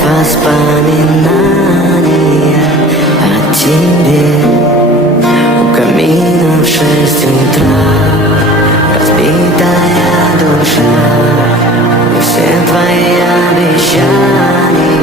воспоминания о тебе. У камина в 6 утра разбитая душа, и все твои обещания